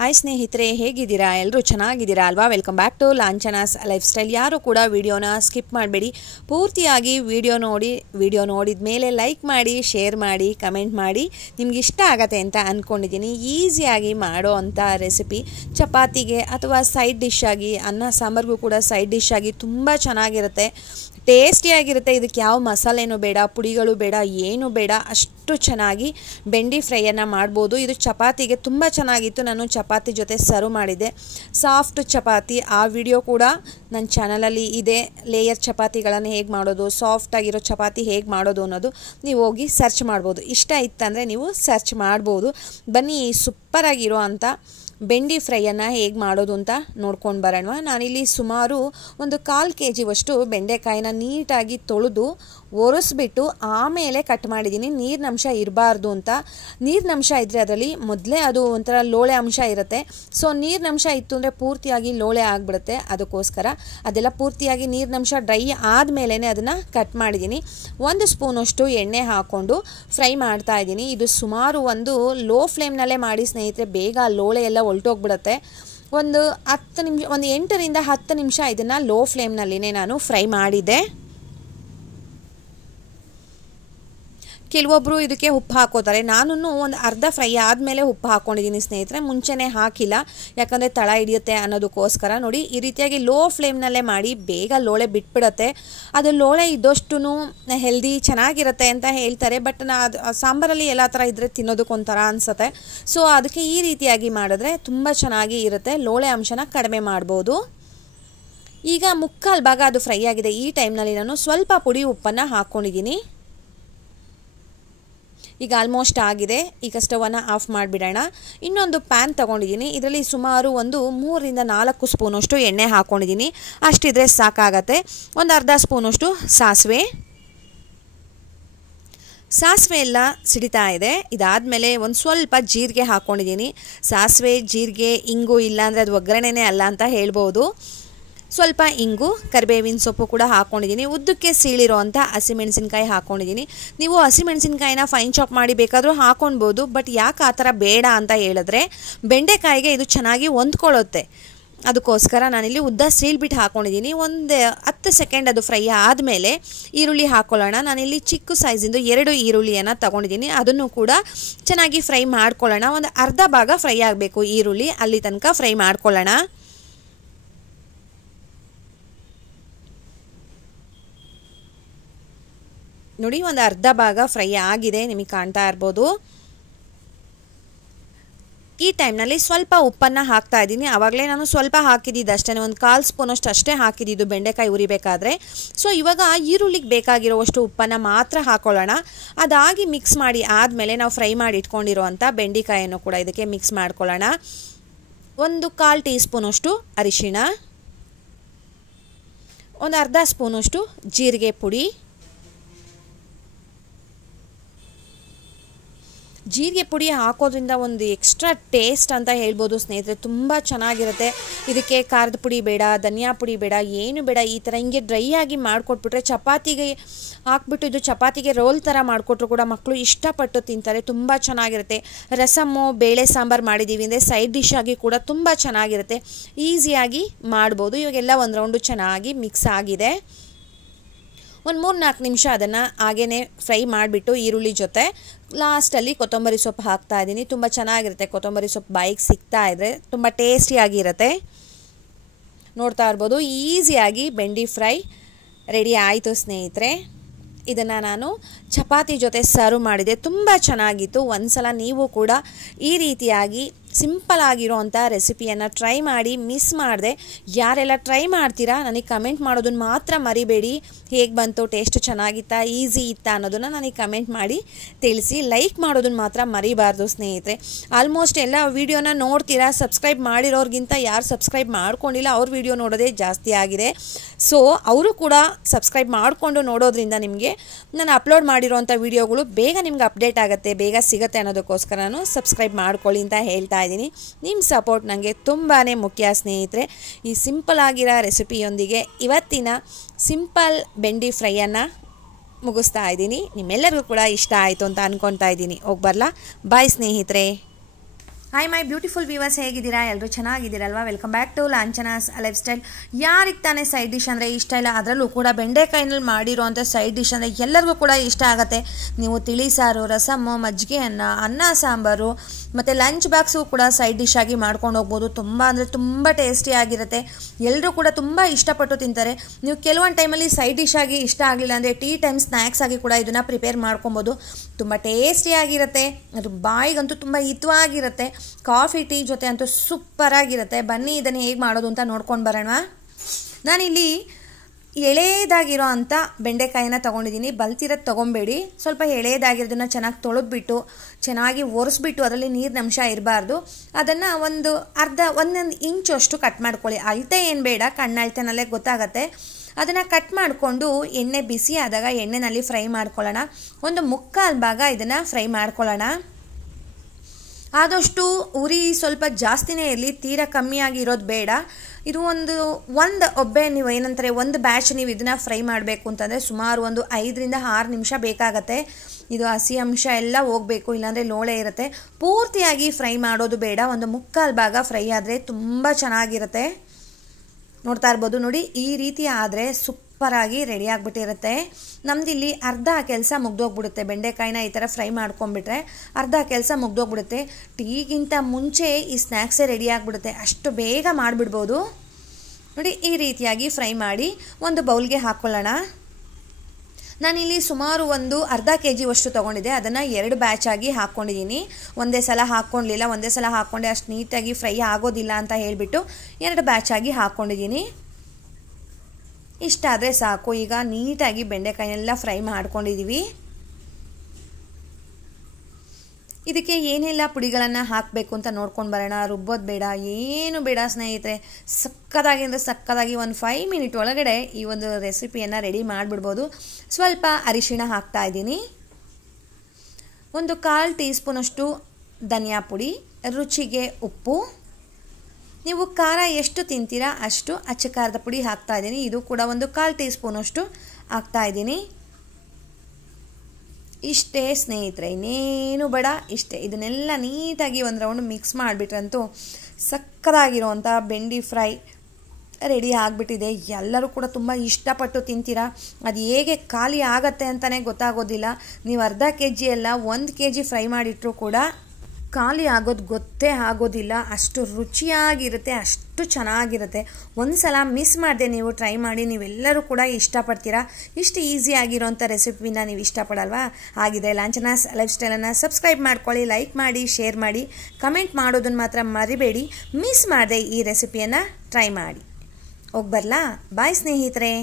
Hi ಸ್ನೇಹಿತರೆ, ಹೇಗಿದ್ದೀರಾ? ಎಲ್ಲರೂ ಚೆನ್ನಾಗಿದ್ದೀರಾ ಅಲ್ವಾ? Welcome back to Lanchana's lifestyle. ಯಾರು ಕೂಡ ವಿಡಿಯೋನ ಸ್ಕಿಪ್ ಮಾಡಬೇಡಿ, ಪೂರ್ತಿಯಾಗಿ ವಿಡಿಯೋ ನೋಡಿದ ಮೇಲೆ ಲೈಕ್ ಮಾಡಿ, ಶೇರ್ ಮಾಡಿ, ಕಮೆಂಟ್ ಮಾಡಿ. ನಿಮ್ಗೆ ಇಷ್ಟ ಆಗತ್ತೆ ಅಂತ ಅಂದ್ಕೊಂಡಿದ್ದೀನಿ. ಈಸಿಯಾಗಿ ಮಾಡೋ ಅಂಥ ರೆಸಿಪಿ ಚಪಾತಿಗೆ ಅಥವಾ ಸೈಡ್ ಡಿಶ್ ಆಗಿ, ಅನ್ನ ಸಾಂಬಾರಿಗೂ ಕೂಡ ಸೈಡ್ ಡಿಶ್ ಆಗಿ ತುಂಬ ಚೆನ್ನಾಗಿರುತ್ತೆ, ಟೇಸ್ಟಿಯಾಗಿರುತ್ತೆ. ಇದಕ್ಕೆ ಯಾವ ಮಸಾಲೆನೂ ಬೇಡ, ಪುಡಿಗಳು ಬೇಡ, ಏನೂ ಬೇಡ, ಅಷ್ಟು ಚೆನ್ನಾಗಿ ಬೆಂಡಿ ಫ್ರೈಯನ್ನು ಮಾಡ್ಬೋದು. ಇದು ಚಪಾತಿಗೆ ತುಂಬ ಚೆನ್ನಾಗಿತ್ತು. ನಾನು ಚಪಾತಿ ಜೊತೆ ಸರ್ವ್ ಮಾಡಿದ್ದೆ, ಸಾಫ್ಟ್ ಚಪಾತಿ. ಆ ವಿಡಿಯೋ ಕೂಡ ನನ್ನ ಚಾನಲಲ್ಲಿ ಇದೆ. ಲೇಯರ್ ಚಪಾತಿಗಳನ್ನು ಹೇಗೆ ಮಾಡೋದು, ಸಾಫ್ಟಾಗಿರೋ ಚಪಾತಿ ಹೇಗೆ ಮಾಡೋದು ಅನ್ನೋದು ನೀವು ಹೋಗಿ ಸರ್ಚ್ ಮಾಡ್ಬೋದು. ಇಷ್ಟ ಇತ್ತಂದರೆ ನೀವು ಸರ್ಚ್ ಮಾಡ್ಬೋದು. ಬನ್ನಿ, ಸೂಪರಾಗಿರೋ ಅಂಥ ಬೆಂಡಿ ಫ್ರೈಯನ್ನು ಹೇಗೆ ಮಾಡೋದು ಅಂತ ನೋಡ್ಕೊಂಡು ಬರೋಣ. ನಾನಿಲ್ಲಿ ಸುಮಾರು ಒಂದು 1/4 kg ಬೆಂಡೆಕಾಯಿನ ನೀಟಾಗಿ ತೊಳೆದು ಒರೆಸ್ಬಿಟ್ಟು ಆಮೇಲೆ ಕಟ್ ಮಾಡಿದ್ದೀನಿ. ನೀರಿನಂಶ ಇರಬಾರ್ದು ಅಂತ. ನೀರಿನಂಶ ಇದ್ದರೆ ಅದರಲ್ಲಿ ಮೊದಲೇ ಅದು ಒಂಥರ ಲೋಳೆ ಅಂಶ ಇರುತ್ತೆ. ಸೊ ನೀರಿನಂಶ ಇತ್ತು ಅಂದರೆ ಪೂರ್ತಿಯಾಗಿ ಲೋಳೆ ಆಗಿಬಿಡುತ್ತೆ. ಅದಕ್ಕೋಸ್ಕರ ಅದೆಲ್ಲ ಪೂರ್ತಿಯಾಗಿ ನೀರಿನಂಶ ಡ್ರೈ ಆದಮೇಲೆ ಅದನ್ನು ಕಟ್ ಮಾಡಿದ್ದೀನಿ. 1 ಸ್ಪೂನಷ್ಟು ಎಣ್ಣೆ ಹಾಕ್ಕೊಂಡು ಫ್ರೈ ಮಾಡ್ತಾಯಿದ್ದೀನಿ. ಇದು ಸುಮಾರು ಒಂದು ಲೋ ಫ್ಲೇಮ್ನಲ್ಲೇ ಮಾಡಿ ಸ್ನೇಹಿತರೆ, ಬೇಗ ಲೋಳೆ ಎಲ್ಲ ಹೊಲ್ಟೋಗ್ಬಿಡುತ್ತೆ. ಒಂದು 10 ನಿಮಿಷ, ಒಂದು 8 ರಿಂದ 10 ನಿಮಿಷ ಇದನ್ನು ಲೋ ಫ್ಲೇಮ್ನಲ್ಲಿನೇ ನಾನು ಫ್ರೈ ಮಾಡಿದ್ದೆ. ಕೆಲವೊಬ್ಬರು ಇದಕ್ಕೆ ಉಪ್ಪು ಹಾಕೋತಾರೆ. ನಾನು ಒಂದು ಅರ್ಧ ಫ್ರೈ ಆದಮೇಲೆ ಉಪ್ಪು ಹಾಕ್ಕೊಂಡಿದ್ದೀನಿ ಸ್ನೇಹಿತರೆ, ಮುಂಚೆನೇ ಹಾಕಿಲ್ಲ, ಯಾಕಂದರೆ ತಳ ಹಿಡಿಯುತ್ತೆ ಅನ್ನೋದಕ್ಕೋಸ್ಕರ. ನೋಡಿ, ಈ ರೀತಿಯಾಗಿ ಲೋ ಫ್ಲೇಮ್ನಲ್ಲೇ ಮಾಡಿ, ಬೇಗ ಲೋಳೆ ಬಿಟ್ಬಿಡುತ್ತೆ. ಅದು ಲೋಳೆ ಇದ್ದಷ್ಟು ಹೆಲ್ದಿ ಚೆನ್ನಾಗಿರುತ್ತೆ ಅಂತ ಹೇಳ್ತಾರೆ. ಬಟ್ ಅದು ಸಾಂಬಾರಲ್ಲಿ ಎಲ್ಲ ಥರ ಇದ್ದರೆ ತಿನ್ನೋದಕ್ಕೊಂಥರ ಅನಿಸುತ್ತೆ. ಸೊ ಅದಕ್ಕೆ ಈ ರೀತಿಯಾಗಿ ಮಾಡಿದ್ರೆ ತುಂಬ ಚೆನ್ನಾಗಿ ಇರುತ್ತೆ. ಲೋಳೆ ಅಂಶನ ಕಡಿಮೆ ಮಾಡ್ಬೋದು. ಈಗ 3/4 ಭಾಗ ಅದು ಫ್ರೈ ಆಗಿದೆ. ಈ ಟೈಮ್ನಲ್ಲಿ ನಾನು ಸ್ವಲ್ಪ ಪುಡಿ ಉಪ್ಪನ್ನು ಹಾಕ್ಕೊಂಡಿದ್ದೀನಿ. ಈಗ ಆಲ್ಮೋಸ್ಟ್ ಆಗಿದೆ. ಈಗ ಸ್ಟವನ್ನು ಆಫ್ ಮಾಡಿಬಿಡೋಣ. ಇನ್ನೊಂದು ಪ್ಯಾನ್ ತೊಗೊಂಡಿದ್ದೀನಿ. ಇದರಲ್ಲಿ ಸುಮಾರು ಒಂದು 3 ರಿಂದ 4 ಸ್ಪೂನಷ್ಟು ಎಣ್ಣೆ ಹಾಕ್ಕೊಂಡಿದ್ದೀನಿ. ಅಷ್ಟಿದ್ರೆ ಸಾಕಾಗತ್ತೆ. ಒಂದು ಅರ್ಧ ಸ್ಪೂನಷ್ಟು ಸಾಸಿವೆ ಎಲ್ಲ ಸಿಡಿತಾ ಇದೆ. ಇದಾದಮೇಲೆ ಒಂದು ಸ್ವಲ್ಪ ಜೀರಿಗೆ ಹಾಕ್ಕೊಂಡಿದ್ದೀನಿ. ಸಾಸಿವೆ, ಜೀರಿಗೆ, ಇಂಗು ಇಲ್ಲ ಅಂದರೆ ಅದು ಒಗ್ಗರಣೆನೇ ಅಲ್ಲ ಅಂತ ಹೇಳ್ಬೋದು. ಸ್ವಲ್ಪ ಇಂಗು, ಕರಿಬೇವಿನ ಸೊಪ್ಪು ಕೂಡ ಹಾಕ್ಕೊಂಡಿದ್ದೀನಿ. ಉದ್ದಕ್ಕೆ ಸೀಳಿರೋ ಅಂಥ ಹಸಿಮೆಣಸಿನ್ಕಾಯಿ ಹಾಕ್ಕೊಂಡಿದ್ದೀನಿ. ನೀವು ಹಸಿಮೆಣಸಿನ್ಕಾಯಿನ ಫೈನ್ ಚಾಪ್ ಮಾಡಿ ಬೇಕಾದರೂ ಹಾಕ್ಕೊಳ್ಬೋದು. ಬಟ್ ಯಾಕೆ ಆ ಥರ ಬೇಡ ಅಂತ ಹೇಳಿದ್ರೆ, ಬೆಂಡೆಕಾಯಿಗೆ ಇದು ಚೆನ್ನಾಗಿ ಹೊಂದ್ಕೊಳ್ಳುತ್ತೆ. ಅದಕ್ಕೋಸ್ಕರ ನಾನಿಲ್ಲಿ ಉದ್ದ ಸೀಳ್ಬಿಟ್ಟು ಹಾಕ್ಕೊಂಡಿದ್ದೀನಿ. ಒಂದು 10 ಸೆಕೆಂಡ್ ಅದು ಫ್ರೈ ಆದಮೇಲೆ ಈರುಳ್ಳಿ ಹಾಕ್ಕೊಳ್ಳೋಣ. ನಾನಿಲ್ಲಿ ಚಿಕ್ಕ ಸೈಜಿಂದು 2 ಈರುಳ್ಳಿಯನ್ನು ತೊಗೊಂಡಿದ್ದೀನಿ. ಅದನ್ನು ಕೂಡ ಚೆನ್ನಾಗಿ ಫ್ರೈ ಮಾಡ್ಕೊಳ್ಳೋಣ. ಒಂದು ಅರ್ಧ ಭಾಗ ಫ್ರೈ ಆಗಬೇಕು ಈರುಳ್ಳಿ, ಅಲ್ಲಿ ತನಕ ಫ್ರೈ ಮಾಡ್ಕೊಳ್ಳೋಣ. ನೋಡಿ, ಒಂದು ಅರ್ಧ ಭಾಗ ಫ್ರೈ ಆಗಿದೆ, ನಿಮಗೆ ಕಾಣ್ತಾ ಇರ್ಬೋದು. ಈ ಟೈಮ್ನಲ್ಲಿ ಸ್ವಲ್ಪ ಉಪ್ಪನ್ನು ಹಾಕ್ತಾ ಇದ್ದೀನಿ. ಆವಾಗಲೇ ನಾನು ಸ್ವಲ್ಪ ಹಾಕಿದ್ದಿದ್ದು ಅಷ್ಟೇ, ಒಂದು 1/4 ಸ್ಪೂನಷ್ಟು ಅಷ್ಟೇ ಹಾಕಿದ್ದು ಬೆಂಡೆಕಾಯಿ ಉರಿಬೇಕಾದ್ರೆ. ಸೊ ಇವಾಗ ಈರುಳ್ಳಿಗೆ ಬೇಕಾಗಿರೋವಷ್ಟು ಉಪ್ಪನ್ನು ಮಾತ್ರ ಹಾಕ್ಕೊಳ್ಳೋಣ. ಅದಾಗಿ ಮಿಕ್ಸ್ ಮಾಡಿ ಆದಮೇಲೆ ನಾವು ಫ್ರೈ ಮಾಡಿ ಇಟ್ಕೊಂಡಿರೋವಂಥ ಬೆಂಡೆಕಾಯನ್ನು ಕೂಡ ಇದಕ್ಕೆ ಮಿಕ್ಸ್ ಮಾಡ್ಕೊಳ್ಳೋಣ. ಒಂದು 1/4 ಟೀ ಸ್ಪೂನಷ್ಟು ಅರಿಶಿಣ, ಒಂದು ಅರ್ಧ ಸ್ಪೂನಷ್ಟು ಜೀರಿಗೆ ಪುಡಿ. ಜೀರಿಗೆ ಪುಡಿ ಹಾಕೋದ್ರಿಂದ ಒಂದು ಎಕ್ಸ್ಟ್ರಾ ಟೇಸ್ಟ್ ಅಂತ ಹೇಳ್ಬೋದು ಸ್ನೇಹಿತರೆ, ತುಂಬ ಚೆನ್ನಾಗಿರುತ್ತೆ. ಇದಕ್ಕೆ ಖಾರದ ಪುಡಿ ಬೇಡ, ಧನಿಯಾ ಪುಡಿ ಬೇಡ, ಏನು ಬೇಡ. ಈ ಥರ ಹಿಂಗೆ ಡ್ರೈ ಆಗಿ ಮಾಡಿಕೊಟ್ಬಿಟ್ರೆ, ಚಪಾತಿಗೆ ಹಾಕ್ಬಿಟ್ಟು ಇದು ಚಪಾತಿಗೆ ರೋಲ್ ಥರ ಮಾಡಿಕೊಟ್ರು ಕೂಡ ಮಕ್ಕಳು ಇಷ್ಟಪಟ್ಟು ತಿಂತಾರೆ. ತುಂಬ ಚೆನ್ನಾಗಿರುತ್ತೆ. ರಸಮ್ಮು, ಬೇಳೆ ಸಾಂಬಾರು ಮಾಡಿದ್ದೀವಿ ಅಂದರೆ ಸೈಡ್ ಡಿಶ್ ಆಗಿ ಕೂಡ ತುಂಬ ಚೆನ್ನಾಗಿರುತ್ತೆ. ಈಸಿಯಾಗಿ ಮಾಡ್ಬೋದು. ಇವಾಗೆಲ್ಲ ಒಂದು ರೌಂಡು ಚೆನ್ನಾಗಿ ಮಿಕ್ಸ್ ಆಗಿದೆ. ಒಂದು 3-4 ನಿಮಿಷ ಅದನ್ನು ಹಾಗೇ ಫ್ರೈ ಮಾಡಿಬಿಟ್ಟು ಈರುಳ್ಳಿ ಜೊತೆ ಲಾಸ್ಟಲ್ಲಿ ಕೊತ್ತಂಬರಿ ಸೊಪ್ಪು ಹಾಕ್ತಾಯಿದ್ದೀನಿ. ತುಂಬ ಚೆನ್ನಾಗಿರುತ್ತೆ. ಕೊತ್ತಂಬರಿ ಸೊಪ್ಪು ಬಾಯಿಗೆ ಸಿಗ್ತಾ ಇದ್ದರೆ ತುಂಬ ಟೇಸ್ಟಿಯಾಗಿರುತ್ತೆ. ನೋಡ್ತಾ ಇರ್ಬೋದು, ಈಸಿಯಾಗಿ ಬೆಂಡಿ ಫ್ರೈ ರೆಡಿ ಆಯಿತು ಸ್ನೇಹಿತರೆ. ಇದನ್ನು ನಾನು ಚಪಾತಿ ಜೊತೆ ಸರ್ವ್ ಮಾಡಿದೆ, ತುಂಬ ಚೆನ್ನಾಗಿತ್ತು. ಒಂದ್ಸಲ ನೀವು ಕೂಡ ಈ ರೀತಿಯಾಗಿ ಸಿಂಪಲ್ ಆಗಿರೋವಂಥ ರೆಸಿಪಿಯನ್ನು ಟ್ರೈ ಮಾಡಿ. ಮಿಸ್ ಮಾಡಿದೆ ಯಾರೆಲ್ಲ ಟ್ರೈ ಮಾಡ್ತೀರಾ ನನಗೆ ಕಮೆಂಟ್ ಮಾಡೋದನ್ನು ಮಾತ್ರ ಮರಿಬೇಡಿ. ಹೇಗೆ ಬಂತು, ಟೇಸ್ಟ್ ಚೆನ್ನಾಗಿತ್ತಾ, ಈಸಿ ಇತ್ತಾ ಅನ್ನೋದನ್ನು ನನಗೆ ಕಮೆಂಟ್ ಮಾಡಿ ತಿಳಿಸಿ. ಲೈಕ್ ಮಾಡೋದನ್ನು ಮಾತ್ರ ಮರಿಬಾರ್ದು ಸ್ನೇಹಿತರೆ. ಆಲ್ಮೋಸ್ಟ್ ಎಲ್ಲ ವೀಡಿಯೋನ ನೋಡ್ತೀರಾ. ಸಬ್ಸ್ಕ್ರೈಬ್ ಮಾಡಿರೋರಿಗಿಂತ ಯಾರು ಸಬ್ಸ್ಕ್ರೈಬ್ ಮಾಡ್ಕೊಂಡಿಲ್ಲ ಅವ್ರ ವೀಡಿಯೋ ನೋಡೋದೇ ಜಾಸ್ತಿ ಆಗಿದೆ. ಸೊ ಅವರು ಕೂಡ ಸಬ್ಸ್ಕ್ರೈಬ್ ಮಾಡಿಕೊಂಡು ನೋಡೋದ್ರಿಂದ ನಿಮಗೆ ನಾನು ಅಪ್ಲೋಡ್ ಮಾಡಿರೋವಂಥ ವೀಡಿಯೋಗಳು ಬೇಗ ನಿಮ್ಗೆ ಅಪ್ಡೇಟ್ ಆಗುತ್ತೆ, ಬೇಗ ಸಿಗುತ್ತೆ ಅನ್ನೋದಕ್ಕೋಸ್ಕರ ನಾನು ಸಬ್ಸ್ಕ್ರೈಬ್ ಮಾಡ್ಕೊಳ್ಳಿ ಅಂತ ಹೇಳ್ತಾ ಇದ್ದೀನಿ. ನಿಮ್ಮ ಸಪೋರ್ಟ್ ನನಗೆ ತುಂಬಾ ಮುಖ್ಯ ಸ್ನೇಹಿತರೆ. ಈ ಸಿಂಪಲ್ ಆಗಿರೋ ರೆಸಿಪಿಯೊಂದಿಗೆ ಇವತ್ತಿನ ಸಿಂಪಲ್ ಬೆಂಡಿ ಫ್ರೈಯನ್ನು ಮುಗಿಸ್ತಾ ಇದ್ದೀನಿ. ನಿಮ್ಮೆಲ್ಲರಿಗೂ ಕೂಡ ಇಷ್ಟ ಆಯಿತು ಅಂತ ಅಂದ್ಕೊತಾ ಇದ್ದೀನಿ. ಹೋಗಿ ಬರಲಾ? ಬಾಯ್ ಸ್ನೇಹಿತರೆ. ಹಾಯ್ ಮೈ ಬ್ಯೂಟಿಫುಲ್ ವ್ಯೂವರ್ಸ್, ಹೇಗಿದ್ದೀರಾ? ಎಲ್ಲರೂ ಚೆನ್ನಾಗಿದ್ದೀರಲ್ವಾ? Welcome back to Lanchana's lifestyle. ಯಾರಿಗೆ ತಾನೇ ಸೈಡ್ ಡಿಶ್ ಅಂದರೆ ಇಷ್ಟ ಇಲ್ಲ? ಅದರಲ್ಲೂ ಕೂಡ ಬೆಂಡೆಕಾಯಿನಲ್ಲಿ ಮಾಡಿರೋವಂಥ ಸೈಡ್ ಡಿಶ್ ಅಂದರೆ ಎಲ್ಲರಿಗೂ ಕೂಡ ಇಷ್ಟ ಆಗುತ್ತೆ. ನೀವು ತಿಳಿ ಸಾರು, ರಸಮ್ಮು, ಮಜ್ಜಿಗೆ ಅನ್ನ ಸಾಂಬಾರು ಮತ್ತು ಲಂಚ್ ಬಾಕ್ಸು ಕೂಡ ಸೈಡ್ ಡಿಶ್ ಆಗಿ ಮಾಡ್ಕೊಂಡು ಹೋಗ್ಬೋದು. ತುಂಬ ಅಂದರೆ ತುಂಬ ಟೇಸ್ಟಿಯಾಗಿರುತ್ತೆ. ಎಲ್ಲರೂ ಕೂಡ ತುಂಬ ಇಷ್ಟಪಟ್ಟು ತಿಂತಾರೆ. ನೀವು ಕೆಲವೊಂದು ಟೈಮಲ್ಲಿ ಸೈಡ್ ಡಿಶ್ ಆಗಿ ಇಷ್ಟ ಆಗಲಿಲ್ಲ ಅಂದರೆ ಟೀ ಟೈಮ್ ಸ್ನ್ಯಾಕ್ಸ್ ಆಗಿ ಕೂಡ ಇದನ್ನು ಪ್ರಿಪೇರ್ ಮಾಡ್ಕೊಬೋದು. ತುಂಬ ಟೇಸ್ಟಿಯಾಗಿರುತ್ತೆ. ಅದು ಬಾಯಿಗಂತೂ ತುಂಬ ಹಿತವಾಗಿರುತ್ತೆ. ಕಾಫಿ ಟೀ ಜೊತೆ ಅಂತೂ ಸೂಪರಾಗಿರುತ್ತೆ. ಬನ್ನಿ ಇದನ್ನು ಹೇಗೆ ಮಾಡೋದು ಅಂತ ನೋಡ್ಕೊಂಡು ಬರೋಣ. ನಾನಿಲ್ಲಿ ಎಳೆದಾಗಿರೋ ಅಂಥ ಬೆಂಡೆಕಾಯಿನ ತೊಗೊಂಡಿದ್ದೀನಿ. ಬಲ್ತಿರೋದು ತೊಗೊಬೇಡಿ. ಸ್ವಲ್ಪ ಎಳೆದಾಗಿರೋದನ್ನು ಚೆನ್ನಾಗಿ ತೊಳೆದ್ಬಿಟ್ಟು ಚೆನ್ನಾಗಿ ಒರೆಸ್ಬಿಟ್ಟು ಅದರಲ್ಲಿ ನೀರಿನ ಅಂಶ ಇರಬಾರ್ದು. ಅದನ್ನು ಒಂದೊಂದು ಇಂಚಷ್ಟು ಕಟ್ ಮಾಡ್ಕೊಳ್ಳಿ. ಅಳತೆ ಏನು ಬೇಡ, ಕಣ್ಣಳತೆನಲ್ಲೇ ಗೊತ್ತಾಗತ್ತೆ. ಅದನ್ನು ಕಟ್ ಮಾಡಿಕೊಂಡು ಎಣ್ಣೆ ಬಿಸಿ ಆದಾಗ ಎಣ್ಣೆನಲ್ಲಿ ಫ್ರೈ ಮಾಡ್ಕೊಳ್ಳೋಣ. ಒಂದು ಮುಕ್ಕಾಲು ಭಾಗ ಇದನ್ನು ಫ್ರೈ ಮಾಡ್ಕೊಳ್ಳೋಣ. ಆದಷ್ಟು ಉರಿ ಸ್ವಲ್ಪ ಜಾಸ್ತಿನೇ ಇರಲಿ, ತೀರಾ ಕಮ್ಮಿಯಾಗಿರೋದು ಬೇಡ. ಇದು ಒಂದು ಒಬ್ಬೆ ನೀವು ಏನಂತಾರೆ ಒಂದು ಬ್ಯಾಚ್ ನೀವು ಇದನ್ನು ಫ್ರೈ ಮಾಡಬೇಕು ಅಂತಂದರೆ ಸುಮಾರು ಒಂದು 5 ರಿಂದ 6 ನಿಮಿಷ ಬೇಕಾಗತ್ತೆ. ಇದು ಹಸಿ ಅಂಶ ಎಲ್ಲ ಹೋಗಬೇಕು, ಇಲ್ಲಾಂದರೆ ಲೋಳೆ ಇರುತ್ತೆ. ಪೂರ್ತಿಯಾಗಿ ಫ್ರೈ ಮಾಡೋದು ಬೇಡ, ಒಂದು ಮುಕ್ಕಾಲು ಭಾಗ ಫ್ರೈ ಆದರೆ ತುಂಬ ಚೆನ್ನಾಗಿರುತ್ತೆ. ನೋಡ್ತಾ ಇರ್ಬೋದು ನೋಡಿ, ಈ ರೀತಿ ಆದರೆ ಸೂಪರಾಗಿ ರೆಡಿ ಆಗಿಬಿಟ್ಟಿರುತ್ತೆ. ನಮ್ದಿಲ್ಲಿ ಅರ್ಧ ಕೆಲಸ ಮುಗ್ದೋಗ್ಬಿಡುತ್ತೆ. ಬೆಂಡೆಕಾಯಿನ ಈ ಥರ ಫ್ರೈ ಮಾಡ್ಕೊಂಡ್ಬಿಟ್ರೆ ಅರ್ಧ ಕೆಲಸ ಮುಗ್ದೋಗ್ಬಿಡುತ್ತೆ. ಟೀಗಿಂತ ಮುಂಚೆ ಈ ಸ್ನ್ಯಾಕ್ಸೇ ರೆಡಿ ಆಗಿಬಿಡುತ್ತೆ, ಅಷ್ಟು ಬೇಗ ಮಾಡಿಬಿಡ್ಬೋದು. ನೋಡಿ, ಈ ರೀತಿಯಾಗಿ ಫ್ರೈ ಮಾಡಿ ಒಂದು ಬೌಲ್ಗೆ ಹಾಕ್ಕೊಳ್ಳೋಣ. ನಾನಿಲ್ಲಿ ಸುಮಾರು ಒಂದು ಅರ್ಧ kg ಅಷ್ಟು ತೊಗೊಂಡಿದ್ದೆ. ಅದನ್ನು 2 ಬ್ಯಾಚ್ ಆಗಿ ಹಾಕ್ಕೊಂಡಿದ್ದೀನಿ. ಒಂದೇ ಸಲ ಹಾಕ್ಕೊಳ್ಳಲಿಲ್ಲ. ಒಂದೇ ಸಲ ಹಾಕ್ಕೊಂಡೆ ಅಷ್ಟು ನೀಟಾಗಿ ಫ್ರೈ ಆಗೋದಿಲ್ಲ ಅಂತ ಹೇಳಿಬಿಟ್ಟು 2 ಬ್ಯಾಚ್ ಆಗಿ ಹಾಕ್ಕೊಂಡಿದ್ದೀನಿ. ಇಷ್ಟಾದರೆ ಸಾಕು. ಈಗ ನೀಟಾಗಿ ಬೆಂಡೆಕಾಯಿನೆಲ್ಲ ಫ್ರೈ ಮಾಡ್ಕೊಂಡಿದ್ದೀವಿ. ಇದಕ್ಕೆ ಏನೆಲ್ಲ ಪುಡಿಗಳನ್ನು ಹಾಕಬೇಕು ಅಂತ ನೋಡ್ಕೊಂಡು ಬರೋಣ. ರುಬ್ಬೋದು ಬೇಡ, ಏನು ಬೇಡ ಸ್ನೇಹಿತರೆ. ಸಕ್ಕತ್ತಾಗಿ ಅಂದರೆ ಸಕ್ಕತ್ತಾಗಿ ಒಂದು 5 ಮಿನಿಟ್ ಒಳಗಡೆ ಈ ಒಂದು ರೆಸಿಪಿಯನ್ನು ರೆಡಿ ಮಾಡಿಬಿಡ್ಬೋದು. ಸ್ವಲ್ಪ ಅರಿಶಿಣ ಹಾಕ್ತಾ ಇದ್ದೀನಿ. ಒಂದು 1/4 ಟೀ ಸ್ಪೂನಷ್ಟು ಧನಿಯಾ ಪುಡಿ, ರುಚಿಗೆ ಉಪ್ಪು. ನೀವು ಖಾರ ಎಷ್ಟು ತಿಂತೀರಾ ಅಷ್ಟು ಅಚ್ಚ ಖಾರದ ಪುಡಿ ಹಾಕ್ತಾ ಇದ್ದೀನಿ. ಇದು ಕೂಡ ಒಂದು 1/4 ಟೀ ಸ್ಪೂನಷ್ಟು ಹಾಕ್ತಾ ಇದ್ದೀನಿ. ಇಷ್ಟೇ ಸ್ನೇಹಿತರೆ, ಇನ್ನೇನು ಬೇಡ, ಇಷ್ಟೇ. ಇದನ್ನೆಲ್ಲ ನೀಟಾಗಿ ಒಂದು ರೌಂಡ್ ಮಿಕ್ಸ್ ಮಾಡಿಬಿಟ್ರಂತೂ ಸಕ್ಕತ್ತಾಗಿರೋವಂಥ ಬೆಂಡಿ ಫ್ರೈ ರೆಡಿ ಆಗಿಬಿಟ್ಟಿದೆ. ಎಲ್ಲರೂ ಕೂಡ ತುಂಬ ಇಷ್ಟಪಟ್ಟು ತಿಂತೀರಾ. ಅದು ಹೇಗೆ ಖಾಲಿ ಆಗತ್ತೆ ಅಂತಲೇ ಗೊತ್ತಾಗೋದಿಲ್ಲ. ನೀವು ಅರ್ಧ kg ಎಲ್ಲ 1 kg ಫ್ರೈ ಮಾಡಿಟ್ರೂ ಕೂಡ ಖಾಲಿ ಆಗೋದು ಗೊತ್ತೇ ಆಗೋದಿಲ್ಲ. ಅಷ್ಟು ರುಚಿಯಾಗಿರುತ್ತೆ, ಅಷ್ಟು ಚೆನ್ನಾಗಿರುತ್ತೆ. ಒಂದು ಸಲ ಮಿಸ್ ಮಾಡದೆ ನೀವು ಟ್ರೈ ಮಾಡಿ. ನೀವೆಲ್ಲರೂ ಕೂಡ ಇಷ್ಟಪಡ್ತೀರಾ. ಇಷ್ಟು ಈಸಿಯಾಗಿರೋಂಥ ರೆಸಿಪಿನ ನೀವು ಇಷ್ಟಪಡಲ್ವಾ? ಆಗಿದೆ, ಲಾಂಛನಾಸ್ ಲೈಫ್ ಸ್ಟೈಲನ್ನು ಸಬ್ಸ್ಕ್ರೈಬ್ ಮಾಡ್ಕೊಳ್ಳಿ, ಲೈಕ್ ಮಾಡಿ, ಶೇರ್ ಮಾಡಿ, ಕಮೆಂಟ್ ಮಾಡೋದನ್ನು ಮಾತ್ರ ಮರಿಬೇಡಿ. ಮಿಸ್ ಮಾಡದೆ ಈ ರೆಸಿಪಿಯನ್ನು ಟ್ರೈ ಮಾಡಿ. ಹೋಗಿ ಬರಲಾ? ಬಾಯ್ ಸ್ನೇಹಿತರೆ.